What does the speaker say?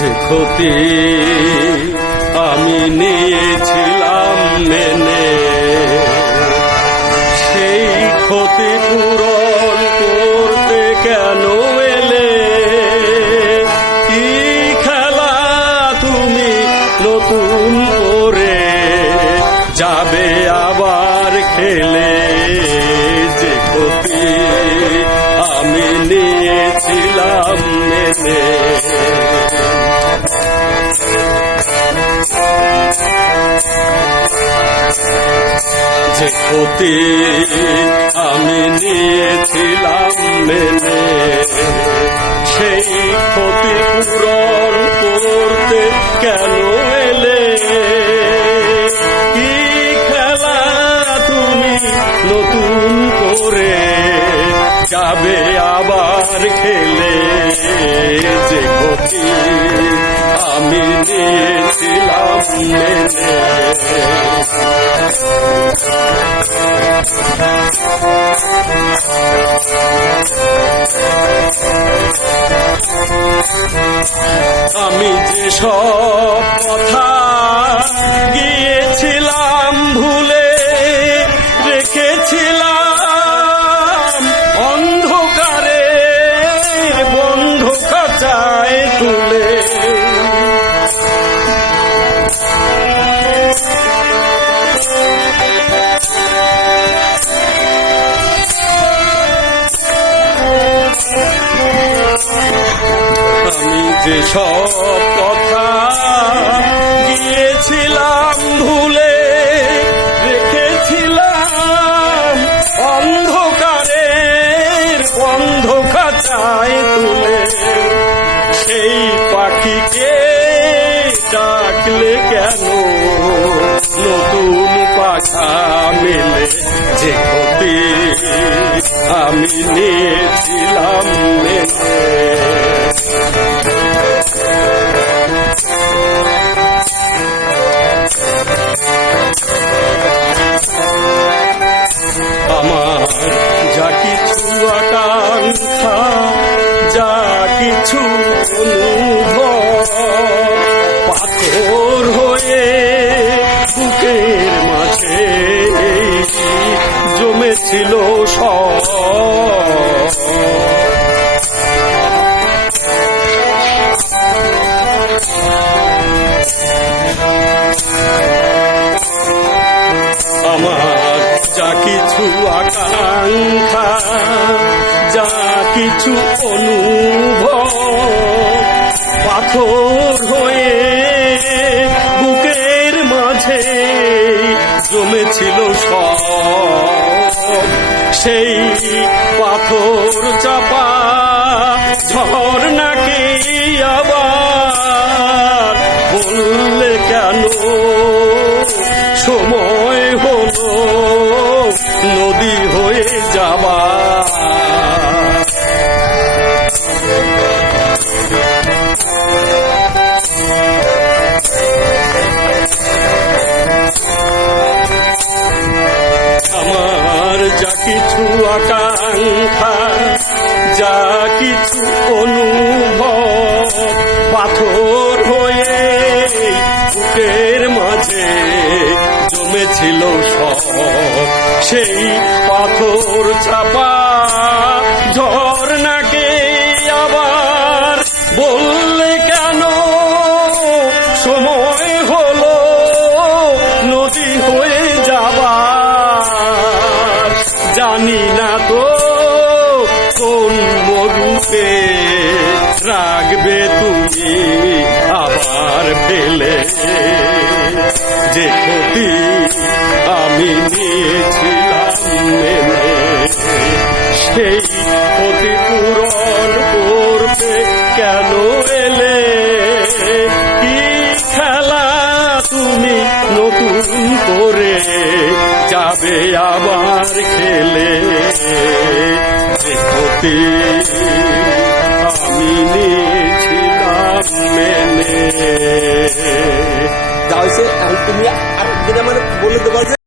যে ক্ষতি আমি নিয়েছিলাম মেনে, সেই ক্ষতি পূরণ করতে কেন এলে? কি খেলা তুমি নতুন করে যাবে আবার খেলে? যে ক্ষতি আমি নিয়েছিলাম মেনে, যে ক্ষতি আমি নিয়েছিলাম মেনে, সেই ক্ষতি পূরণ করতে কেন এলে? কি খেলা তুমি নতুন করে যাবে আবার খেলে? যে ক্ষতি আমি নিয়েছিলাম মেনে, আমি যে সব কথা গিয়েছিলাম ভুলে, রেখেছিলাম অন্ধকারে বন্ধ খাঁচায় তুলে। আমি যে সব কথা গিয়েছিলাম ভুলে, রেখেছিলাম অন্ধকারের বন্ধ খাঁচায় তুলে। সেই পাখিকে ডাকলে কেন নতুন পাখা মেলে? যে ক্ষতি আমি নিয়েছিলাম মেনে, আমার যা কিছু আকাঙ্ক্ষা, যা কিছু অনুভব, পাথর হয়ে বুকের মাঝে জমেছিল সব। আমার যা কিছু আকাঙ্ক্ষা, যা কিছু অনুভব, পাথর হয়ে বুকের মাঝে জমেছিল সব। সেই পাথর চাপা ঝর্ণাকে আবার বললে কেন সময় হলো নদী হয়ে যাবা? আমার যা কিছু আকাঙ্ক্ষা, যা কিছু অনুভব, পাথর হয়ে বুকের মাঝে জমেছিল সব। সেই পাথর চাপা ঝর্ণাকে আবার বললে কেন সময় হলো নদী হয়ে যাবার? জানি না তো কোন মরুতে রাখবে তুমি আবার ফেলে। যে ক্ষতি আমি নিয়েছিলাম মেনে, সেই ক্ষতি পূরণ করতে কেন এলে? কি খেলা তুমি নতুন করে যাবে আবার খেলে? যে ক্ষতি আমি নিয়েছিলাম মেনে। যা হয়েছে তুমি আর যদি আমার বলে দেবো।